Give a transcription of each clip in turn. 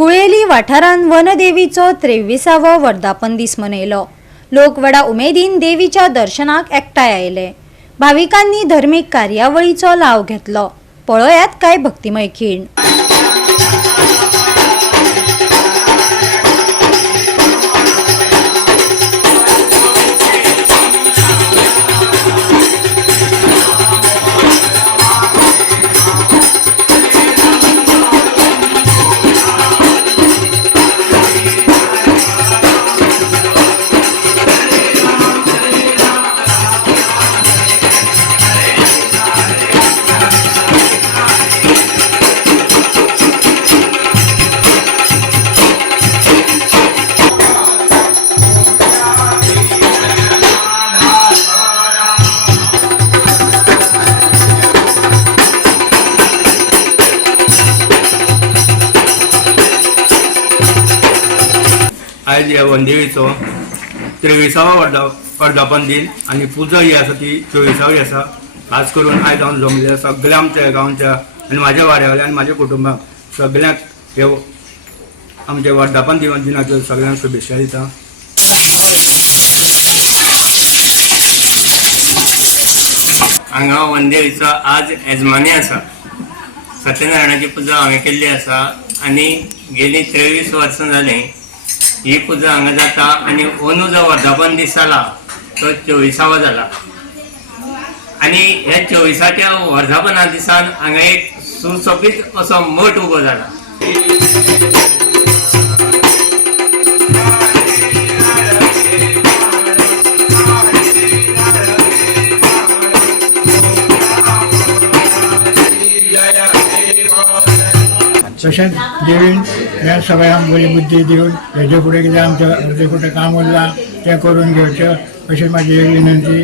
गुळेली वाठारान वनदेवीचो 23वा वर्धापन दीस मनयलो। लोक व्हडा उमेदीन देवीच्या दर्शनाक एकठांय आयले। भाविकांनी धर्मीक कार्यावळीचो लाव घेतलो। पळयात काय भक्तिमय खीण। आज ह्या वनदेवीचो 23वा वर्धापन दिन आणि पूजा ही आसा ती 24वी आसा। खास करून आयज हांव जमल्या सगळ्या आमच्या गांवच्या आणि माझ्या वाड्यावयल्या आणि माझ्या कुटुंबाक सगळ्यांक हे आमच्या वर्धापन दिनाच्यो सगळ्यांक शुभेच्छा दिता। हांगा वनदेवीचो आज येजमानी आसा। सत्यनारायणाची पूजा हांवें केल्ली आसा आणि गेली 23 वर्सां जाली ही पूजा हांगा जाता। आणि अंदू जो वर्धापन दीस जाला तो 24वा जाला आणि ह्या 24च्या वर्धापना दिसान हांगा एक सुशोभीत असो मठ उबो जाला। तशेंच देवीन ह्या सगळ्यांक बरी बुद्धी दिवन हेजे फुडें कितें आमचें अर्दें कुठें काम उरलां तें करून घेवचें अशी म्हाजी एक विनंती।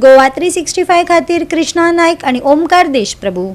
गोवा 365 खातीर कृष्णा नायक आणि ओमकार देशप्रभू।